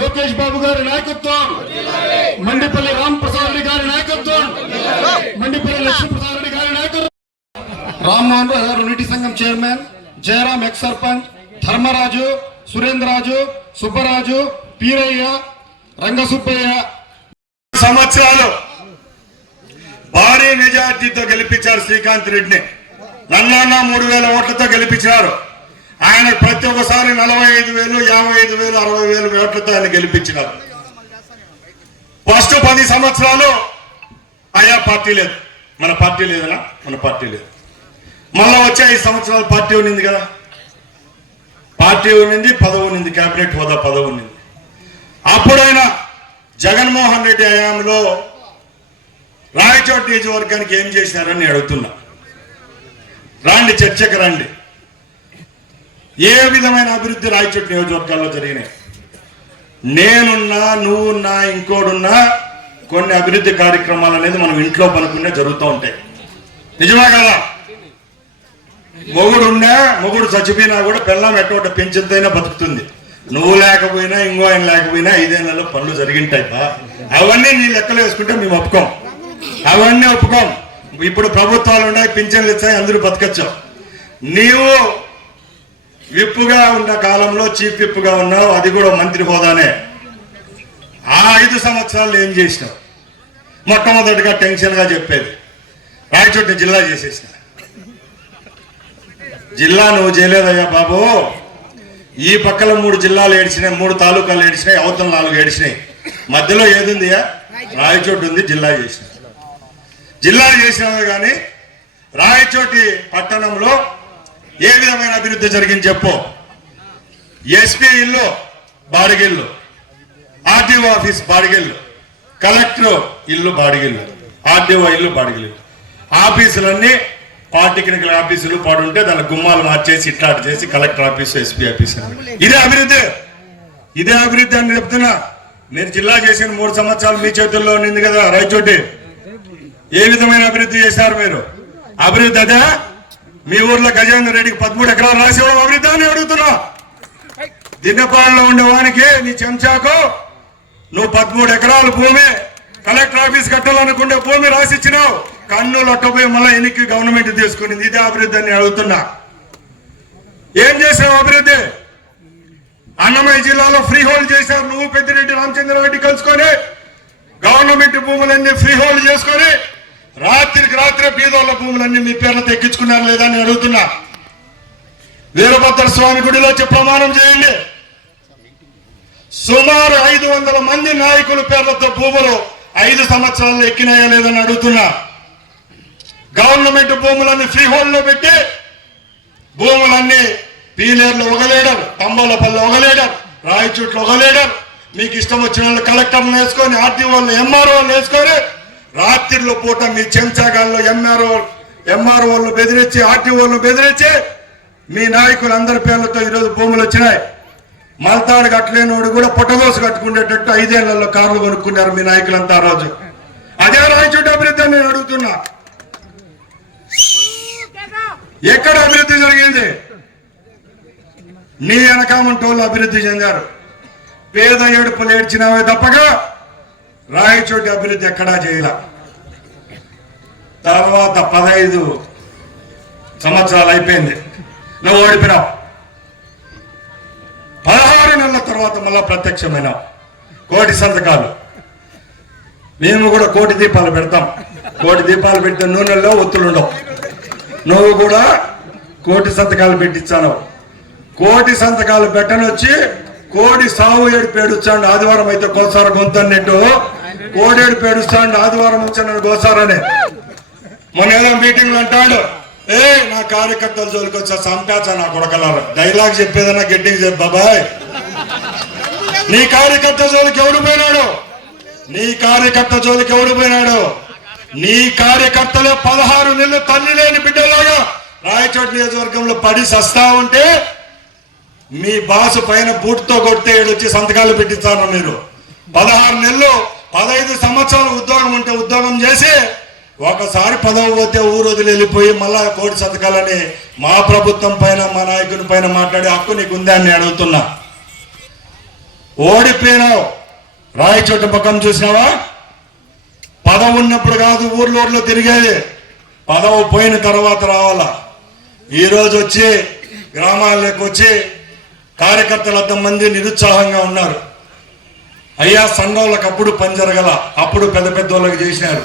లోకేష్ బాబు గారి నాయకత్వం, మండిపల్లి రాంప్రసాద్ రెడ్డి గారి నాయకత్వం, మండిపల్లి లక్ష్మీప్రసాద్ రెడ్డి గారి నాయకత్వం, రామ్మోహన్ గారు నీటి సంఘం చైర్మన్, జయరాం ఎక్స్ సర్పంచ్, ధర్మరాజు, సురేంద్రరాజు, సుబ్బరాజు, పీరయ్య, రంగసుబ్బయ్య సంవత్సరాలు భారీ మెజార్టీతో గెలిపించారు శ్రీకాంత్ రెడ్డిని. నల్లన్న 3000 ఓట్లతో గెలిపించారు. ఆయన ప్రతి ఒక్కసారి 45,000, 55,000, 60,000 ఓట్లతో ఆయన గెలిపించినారు. ఫస్ట్ 10 సంవత్సరాలు ఆయా పార్టీ లేదు, మన పార్టీ లేదనా, మన పార్టీ లేదు. మళ్ళా వచ్చే 5 సంవత్సరాలు పార్టీ ఉన్నింది కదా, పార్టీ ఉన్నింది, పదవి ఉన్నింది, కేబినెట్ హోదా పదవి ఉన్నింది. అప్పుడైనా జగన్మోహన్ రెడ్డి హయాంలో రాయచోటి నియోజకవర్గానికి ఏం చేశారని అడుగుతున్నా. రండి, చర్చకు రండి. ఏ విధమైన అభివృద్ధి రాయచోటి నియోజకవర్గాల్లో జరిగినాయి? నేనున్నా, నువ్వున్నా, ఇంకోడున్నా కొన్ని అభివృద్ధి కార్యక్రమాలు అనేది మనం ఇంట్లో పనుకునే జరుగుతూ ఉంటాయి. నిజమే కదా? మొగుడు చచ్చిపోయినా కూడా పిల్లం ఎట్టోట పెంచుతైనా బతుకుతుంది. నువ్వు లేకపోయినా, ఇంకో ఆయన లేకపోయినా 5 ఏళ్లలో పనులు జరిగింటాయి. అవన్నీ నీ లెక్కలు వేసుకుంటే మేము ఒప్పుకోం, అవన్నీ ఒప్పుకోం. ఇప్పుడు ప్రభుత్వాలు ఉన్నాయి, పింఛన్లు ఇచ్చాయి, అందరూ బతకచ్చు. నీవు విప్పుగా ఉన్న కాలంలో చీఫ్ విప్పుగా ఉన్నావు, అది కూడా మంత్రి హోదానే. ఆ 5 సంవత్సరాలు ఏం చేసినావు? మొట్టమొదటిగా టెన్షన్గా చెప్పేది, రాయచోటిని జిల్లా చేసేసిన. జిల్లా నువ్వు చేయలేదయ్యా బాబు. ఈ పక్కల 3 జిల్లాలు ఏడిచినాయి, 3 తాలూకాలు ఏడిచినాయి, అవతల 4 ఏడిచినాయి. మధ్యలో ఏదుందియా? రాయచోటి ఉంది. జిల్లా చేసిన. జిల్లా చేసినావు కానీ రాయచోటి పట్టణంలో ఏ విధమైన అభివృద్ధి జరిగింది చెప్పు. ఎస్పీ ఇల్లు బాడిగిల్లు, ఆర్టీఓ ఆఫీస్ బాడిగిల్లు, కలెక్టర్ ఇల్లు బాడిగిల్లు, ఆర్టీఓ ఇల్లు బాడిగిల్లు, ఆఫీసులన్నీ టెక్నికల్ ఆఫీసులు పాడుంటే దాని గుమ్మాలు మార్చేసి ఇట్లాంటి చేసి కలెక్టర్ ఆఫీసు, ఎస్పీ ఆఫీసు. ఇదే అభివృద్ధి, ఇదే అభివృద్ధి అని చెప్తున్నా. మీరు జిల్లా చేసిన 3 సంవత్సరాలు మీ చేతుల్లో ఉన్నింది కదా రాయచోటి. ఏ విధమైన అభివృద్ధి చేశారు మీరు? అభివృద్ధి అదే? మీ ఊర్లో గజేంద్ర రెడ్డికి 13 ఎకరాలు రాసేవాడు అభివృద్ధి అని అడుగుతున్నా. దిన్నపాడులో ఉండేవానికి నీ చెంచాకు నువ్వు 13 ఎకరాల భూమి కలెక్టర్ ఆఫీస్ కట్టాలనుకుంటే భూమి రాసిచ్చినావు. కన్నులు అట్టపోయి మళ్ళీ ఎన్నిక గవర్నమెంట్ తీసుకునింది. ఇదే అభివృద్ధి అని అడుగుతున్నా. ఏం చేసావు అభివృద్ధి? అన్నమయ్య జిల్లాలో ఫ్రీ హోల్డ్ చేశారు. నువ్వు పెద్దిరెడ్డి రామచంద్రారెడ్డి కలుసుకొని గవర్నమెంట్ భూములన్నీ ఫ్రీ హోల్డ్ చేసుకొని రాత్రికి రాత్రే బీదోళ్ళ భూములన్నీ మీ పేర్లతో ఎక్కించుకున్నారు లేదా అని అడుగుతున్నా. వీరభద్ర స్వామి గుడిలో ప్రమాణం చేయండి. సుమారు 500 మంది నాయకుల పేర్లతో భూములు 5 సంవత్సరాల్లో ఎక్కినాయా లేదని అడుగుతున్నా. గవర్నమెంట్ భూములన్నీ ఫ్రీ హోల్డ్ లో పెట్టి భూములన్నీ పీలేర్లు ఒక లీడర్, తంబాలపల్లి ఒక లీడర్, రాయచోట్లు ఒక లీడర్, మీకు ఇష్టం వచ్చిన వాళ్ళు కలెక్టర్లు వేసుకొని, ఆర్టీఓలు, ఎంఆర్ఓలు వేసుకొని రాత్రిలో పూట మీ చెంచాగాల్లో ఎంఆర్ఓలను బెదిరించి, ఆర్టీఓలను బెదిరించి మీ నాయకులు అందరి పేర్లతో ఈరోజు భూములు వచ్చినాయి. మల్తాడు కట్టలేనోడు కూడా పుట్టదోసు కట్టుకునేటట్టు 5 ఏళ్లలో కార్లు కొనుక్కున్నారు మీ నాయకులంతా ఆ రోజు. అదే రాయచోటి అభివృద్ధి అని నేను అడుగుతున్నా. ఎక్కడ అభివృద్ధి జరిగింది? నీ వెనకామంటోళ్ళు అభివృద్ధి చెందారు. పేద ఏడుపులు ఏడ్చినావే తప్పగా రాయచోటి అభివృద్ధి ఎక్కడా చేయాల. తర్వాత 15 సంవత్సరాలు అయిపోయింది, నువ్వు ఓడిపోయినావు. 16 నెలల తర్వాత మళ్ళా ప్రత్యక్షమైనావు. 1,000 సంతకాలు. మేము కూడా 1,000 దీపాలు పెడతాం. 1,000 దీపాలు పెట్టిన నూనెల్లో ఒత్తులు ఉండవు. నువ్వు కూడా 1,000 సంతకాలు పెట్టించాను. 1,000 సంతకాలు పెట్టనొచ్చి కోడి సావు ఏడుపు ఏడుచాండి. ఆదివారం అయితే గోసార గొంతన్నట్టు కోడి ఏడుపు ఏడుస్తాండి. ఆదివారం వచ్చాను గోసారనే. మొన్న ఏదో మీటింగ్లు అంటాడు, నా కార్యకర్తల జోలికి వచ్చా సంపేచా నా కొడకలారు. డైలాగ్ చెప్పేదన్నా గట్టిగా చెప్పు బాబాయ్. నీ కార్యకర్త జోలికి ఎవడు పోయినాడు? నీ కార్యకర్త జోలికి ఎవడు పోయినాడు? నీ కార్యకర్తలే 16 నెలలు తల్లి లేని బిడ్డలాగా రాయచోటి నియోజకవర్గంలో పడి సస్తా ఉంటే మీ బాసు పైన బూట్తో కొడితే వచ్చి సంతకాలు పెట్టించారు. మీరు 16 నెలలు 15 సంవత్సరాలు ఉద్యోగం ఉంటే ఉద్యోగం చేసి ఒకసారి పదవి పోతే ఊరు వదిలి వెళ్ళిపోయి మళ్ళా 1,000 సంతకాలని మా ప్రభుత్వం పైన, మా నాయకుని పైన మాట్లాడే హక్కు నీకు ఉందా అని అడుగుతున్నా. ఓడిపోయినావు. రాయచోట పక్కన చూసినావా? పదవి ఉన్నప్పుడు కాదు ఊర్లో తిరిగేది, పదవి పోయిన తర్వాత రావాలా. ఈరోజు వచ్చి గ్రామాల్లోకి వచ్చి కార్యకర్తలు 100 మంది నిరుత్సాహంగా ఉన్నారు. అయ్యా సంఘంలకు అప్పుడు పని జరగల, అప్పుడు పెద్ద వాళ్ళకి చేసినారు.